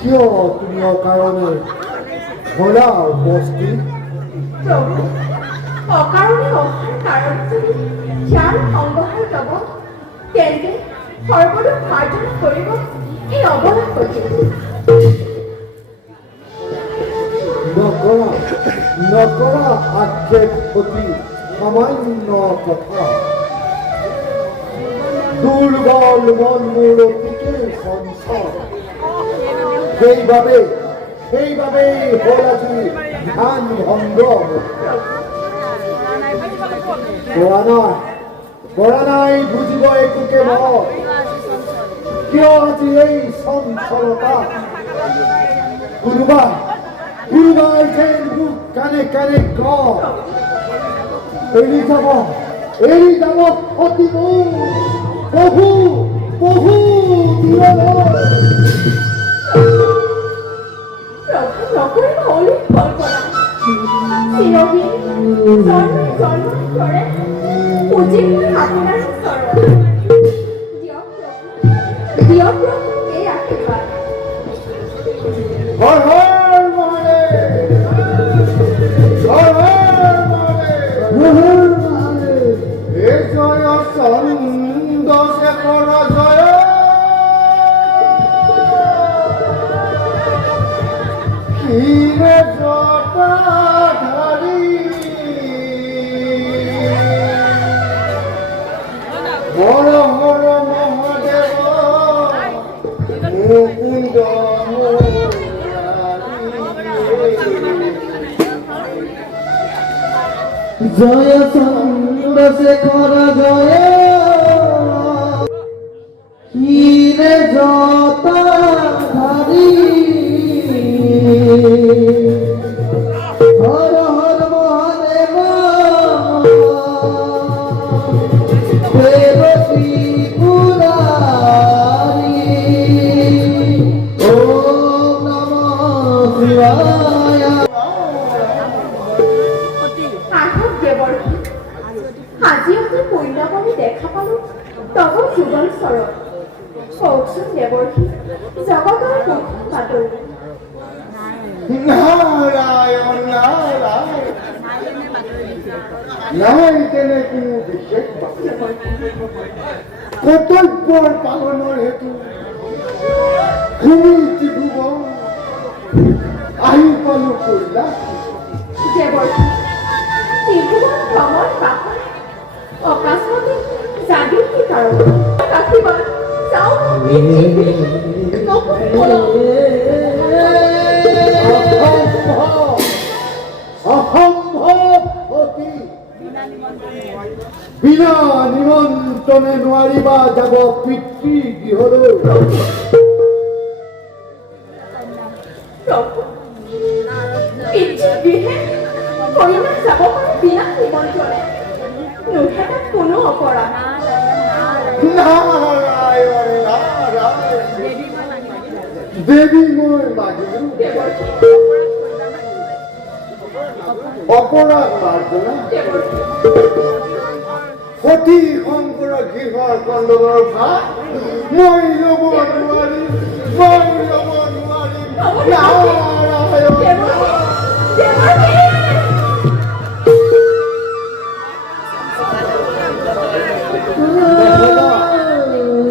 কিয় তুমি অকাৰণে ভোলা উপস্থিত? প্ৰভু, অকাৰণে অহাৰ কাৰণ যদি যাৰ সংগ্ৰহ ল'ব তেন্তে সৰ্বদা মাৰ্জনা কৰিব এই অৱলাপতি। নকৰা আক্ষেপ অতি সামান্য কথা। দুৰ্বল মন মোৰ অতিকে চঞ্চল। সেইবাবেই হ'ল আজি ধ্যান ভংগ। পৰা নাই বুজিব একোকে মই, কিয় আজি এই চঞ্চলতা। কোনোবাই যেন মোক কানে কানে কয় এৰি যাব অতি বহু দূৰলৈ। প্ৰভু নকৰিব অলিক কল্পনা, চিৰদিন জন্মৰে পুজি মই আপোনাৰ চৰণ। দিয়ক প্ৰভু এই আশীৰ্বাদ। হৰ হৰ মহাদেৱ, হৰ হৰ মহাদেৱ। হে জয় চন্দ্ৰশেখৰ জয়, ক্ষীৰে জটাধাৰী। হৰ হৰ মহাদেৱ মুকুন্দ জয় চন্দ্রশেখর জয়, ক্ষীরে জটাধারী। হর হর মহাদেব দেব ত্রিপুরারি। ওম নমঃ শিবায়। আজি অতি পুণ্যমণি দেখা পালো তব যুগল চৰণ। কওকচোন দেৱৰ্ষি, জগতৰ কোনখন বাতৰি? নাৰায়ণ নাৰায়ণ, নাই তেনে কোনো বিশেষ কৰ্তব্যৰ পালনৰ হেতু ভূমি ত্ৰিভুৱন আহি পালো কৰিলা। দেৱৰ্ষি, ত্ৰিভুৱন ভ্ৰমণ পাহৰি অকস্মাতে জাগিল কি কাৰণ? আশীৰ্বাদ চাওঁ অসম্ভৱ অতি। বিনা নিমন্ত্ৰণে নোৱাৰিবা যাব পিতৃ গৃহলৈ। প্ৰভু, পিতৃ গৃহে কন্যা যাব পাৰে বিনা নিমন্ত্ৰণে? নোহেতা কোনো অপৰাধ। নাৰায়ণ নাৰায়ণ, দেৱী মই মাগিলো অপৰাধ মাৰ্জনা। সতী শংকৰ গৃহৰ কন্দলৰ ভাত মই ল'ব নোৱাৰিম।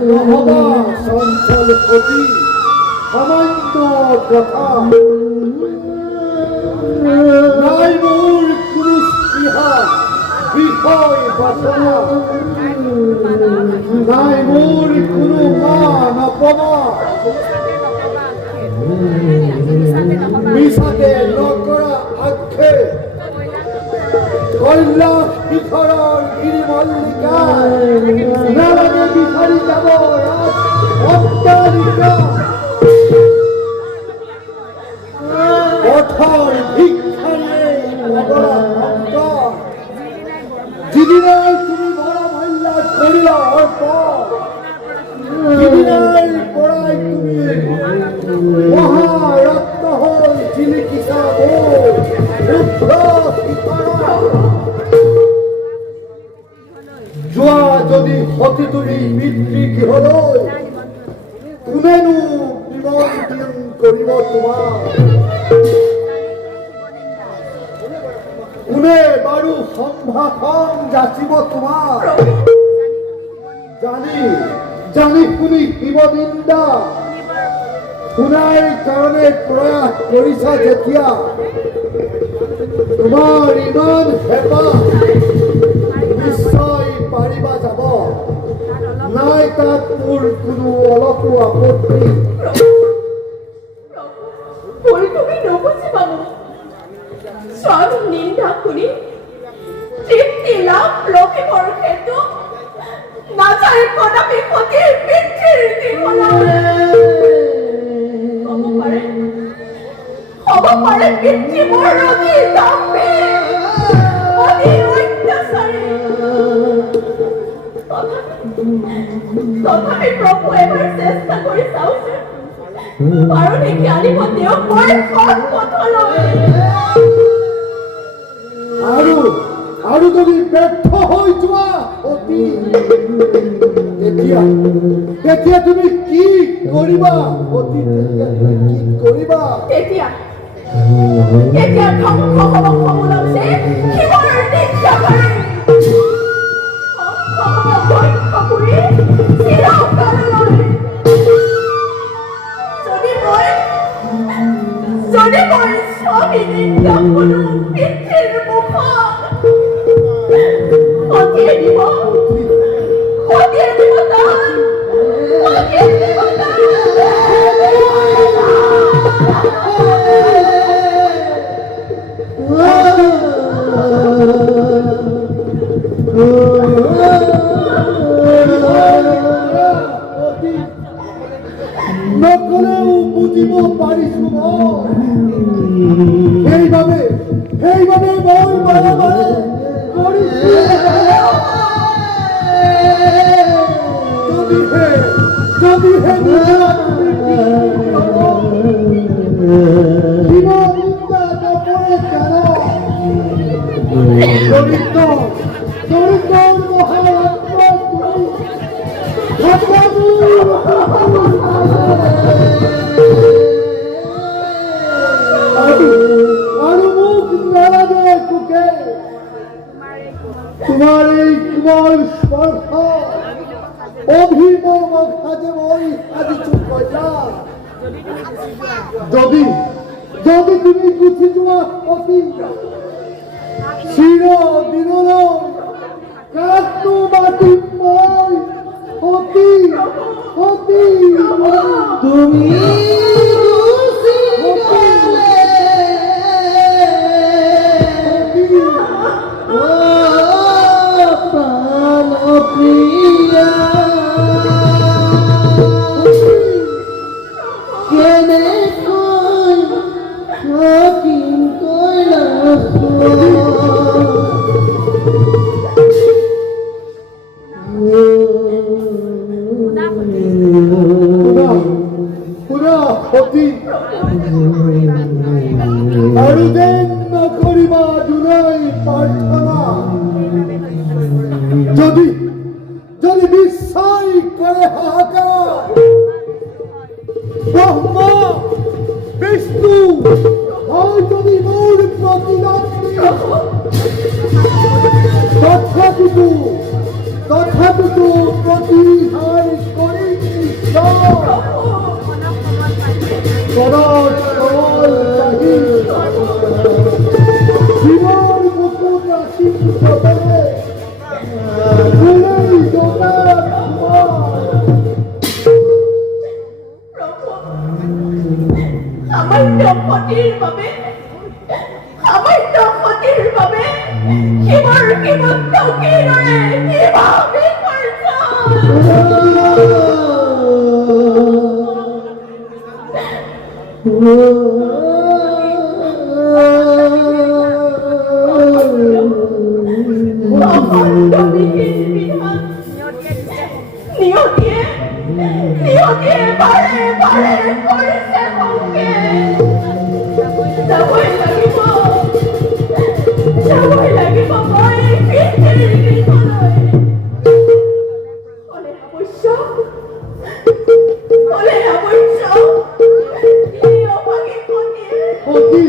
নহবা চঞ্চল পতি সামান্য কথা। নাই মোৰ কোনো স্পৃহা বিষয় বাসনা, নাই মোৰ কোনো মান অপমান। মিছাতে নকৰা আক্ষেপ কৈলাশ শিখৰৰ গিৰিমল্লিকা। নালাগে বিচাৰি যাব অট্টালিকা, পথৰ ভিক্ষা বিবাহৰ পৰ সিদিনাৰ পৰাই তুমি মহাৰত্ন হৈ জিলিকিছা মোৰ ৰুদ্ৰ শিখৰত। যোৱা যদি সতী তুমি পিতৃ গৃহলৈ, কোনেনো নিমন্ত্ৰণ কৰিব তোমাক? কোনে বাৰু সম্ভাষণ যাচিব তোমাক? জানি শুনি শিৱনিন্দা শুনাৰ কাৰণে প্ৰয়াস কৰিছা যেতিয়া, তোমাৰ ইমান হেঁপাহ, নিশ্চয় পাৰিবা যাব। নাই তাত মোৰ কোনো অলপো আপত্তি। ভুল তুমি নুবুজিবা মোক। স্বয়ং নিন্দা শুনি তৃপ্তি লাভ লভিবৰ হেতু নাযায় কদাপি সতীৰ পিতৃৰ গৃহলৈ। হ'ব পাৰে পিতৃ মোৰ অতি দম্ভী, অতি অত্যাচাৰী। তথাপি প্ৰভু এবাৰ চেষ্টা কৰি চাওঁচোন, পাৰো নেকি আনিব তেওঁক মই সৎ পথলৈ। আৰু যদি ব্যৰ্থ হৈ যোৱা অতি, তেতিয়া তুমি কি কৰিবা অতি? কি কৰিবা? তেতিয়া ধ্বংস হ'ব সমুলমছে শিৱৰ নিত্যাকাৰী। যদি মই স্বামী নিন্দা শুনো পিতৃৰ মুখত, সতীয়ে দিব দান, সতীয়ে দিব দান। নকলেও বুজিব পাৰিছো মই। সেইবাবে মই বাৰে বাৰে কৰিছো। যদিহে নিন্দা নকৰে জানো, দৰিদ্ৰৰ মহাৰত্ন আৰু মোক নালাগে তোকে। তোমাৰ এই কোমল স্পৰ্শ অভিমক সাজে মই সাজিছো কইনা। যদি তুমি গুচি যোৱা অতি, চিৰদিনলৈ কাকটো মাতিম মই অতি। তুমি গুচি গ'লে প্ৰাণ প্ৰিয়া, কেনেকৈ থাকিম সতী, আৰু যেন নকৰিবা দুনাই প্ৰাৰ্থনা। যদি বিশ্বাস কৰে হাহাকাৰ, ব্ৰহ্মা বিষ্ণু হয় যদি মোৰ প্ৰতিদ্বন্দ্বী, তথাপিতো প্ৰতিহাৰ কৰি জীবন মুকুট ৰাশি আমাৰ দম্পতিৰ বাবে শিৱৰ কিমান কিৰে কিভাবে সখীয়ে বাৰে বাৰে কৰিছে সংগে যাবই লাগিব মই পৃথিৱীৰ বিষলৈ ক'লে অৱশ্য এই অভাগী সখীয়ে সতী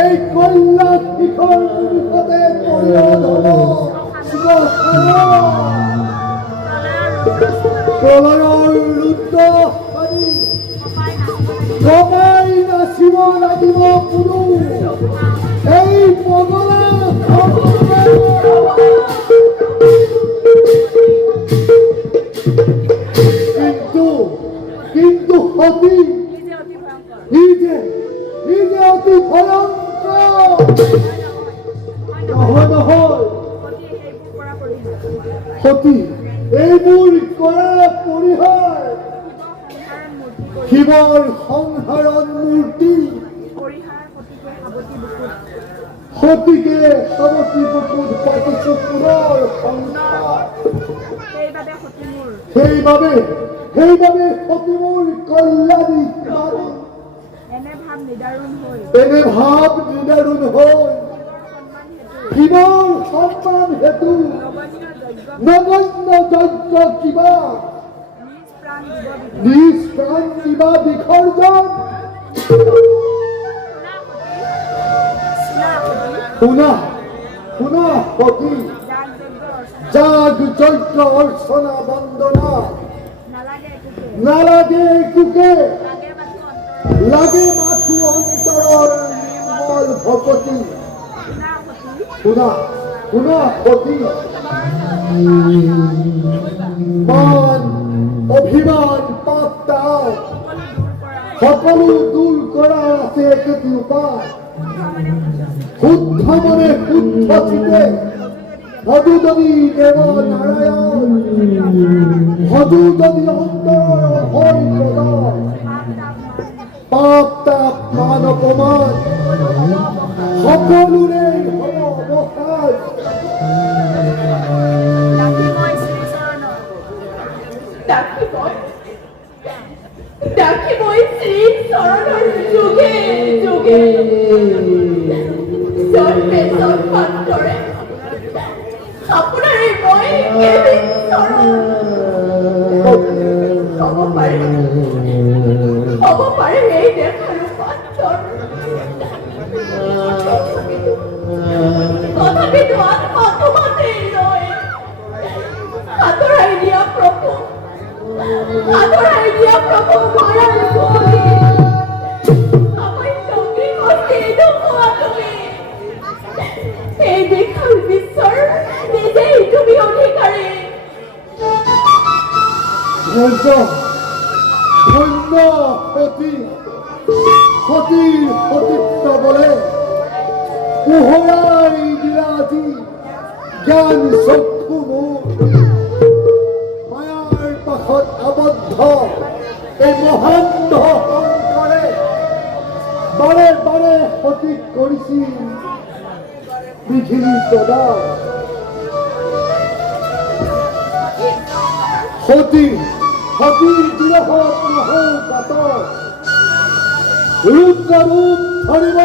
এই কল্যাণ শিখৰ নিকটে পৰিণত প্ৰলয়ৰ ৰুদ্ৰ পানী কমাই নাচিব লাগিব কোনো এই পগলা কিন্তু সতী নিজে অতি ভয়ংকৰ নহয় সতী এইবোৰ কৰা পৰিহাৰ শিৱৰ সংহাৰণ মূৰ্তি সতীকে সাৱতী বুকুত পাতিছো পুনৰ সংসাৰ সেইবাবে সতী মোৰ কল্যাণী এনে ভাৱ নিদাৰুণ হৈ শিৱৰ সন্মান হেতু নগণ্য যজ্ঞ কিবা নিজ প্ৰাণ কিবা বিসৰ্জন শুনা সতী যাগ যজ্ঞ অৰ্চনা বন্দনা নালাগে একোকে লাগে মাথো অন্তৰৰ নিৰ্মল ভকতি শুনা সতী মান অভিমান পাপ তাপ সকলো দূৰ কৰা আছে একটি উপায় শুদ্ধ মনে শুদ্ধ চিতে ভজুদনি দেৱ নাৰায়ণ ভজুদনি অন্তৰৰ অভয় প্ৰদান পাপ তাপ মান অপমান সকলোৰে হ'ব অৱসাদ ডাকিবই শ্ৰী চৰণৰ যোগে যোগে জন্মে জন্মান কৰে আপোনাৰে মই কেৱল চৰণ হ'ব পাৰে এই দেখাৰো পাত্ৰৰ তথাপিতো আত্মতুমাতেই ৰয় আঁতৰাই দিয়া প্ৰভু মাৰাৰ ভৰি আমাৰ সঙ্গী হস্তে নোহোৱা তুমি এই দেখাৰ বিশ্বৰ নিজেই তুমি অধিকাৰী ধন্য সতীৰ সতীত্ব বলে পোহৰাই দিলা আজি জ্ঞান চক্ষু মোৰ মায়াৰ পাশত আবদ্ধ এই মহান্ত শংকৰে বাৰে বাৰে সতীক কৰিছিল পৃথিৱী প্ৰদান সতীৰ বিৰহত নহৌ পাতৰ ৰুদ্ৰৰূপ ধৰিব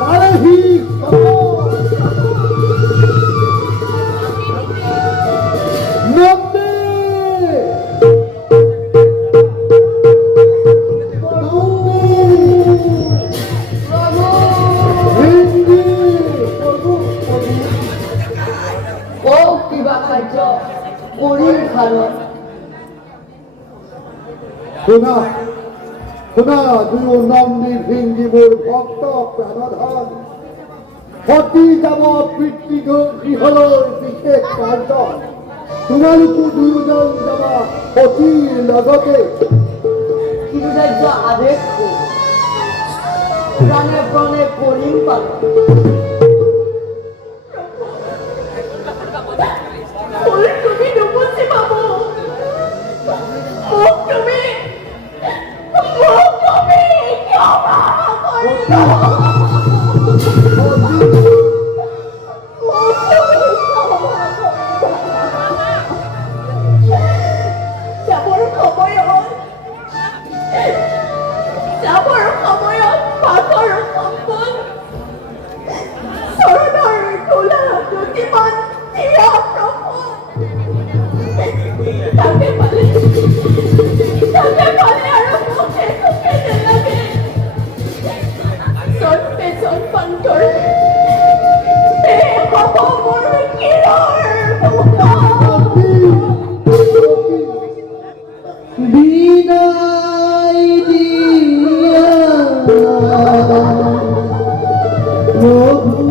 পাৰেহি শুনা দুয়ো নন্দী ভৃঙ্গি মোৰ ভক্ত প্ৰাণধন সতী যাব পিতৃ গৃহলৈ বিশেষ কাৰ্য তোমালোকো দুয়োজন যাবা সতীৰ লগতে যোৱা আদেশ প্ৰাণে প্ৰাণে কৰিম পালন তুমি নুবুজি পাব মোক তুমি কিয় যাবৰ সময়ত পাপৰ সম্পদ চৰণৰ তোলা দুটিমান থিয় প্ৰভু তাকে পালে আৰু মোক একোকে নেলাগে জন্মে জন্মান্তৰ হ'ব মোৰ কিৰৰ বিনাই দিয়া প্ৰভু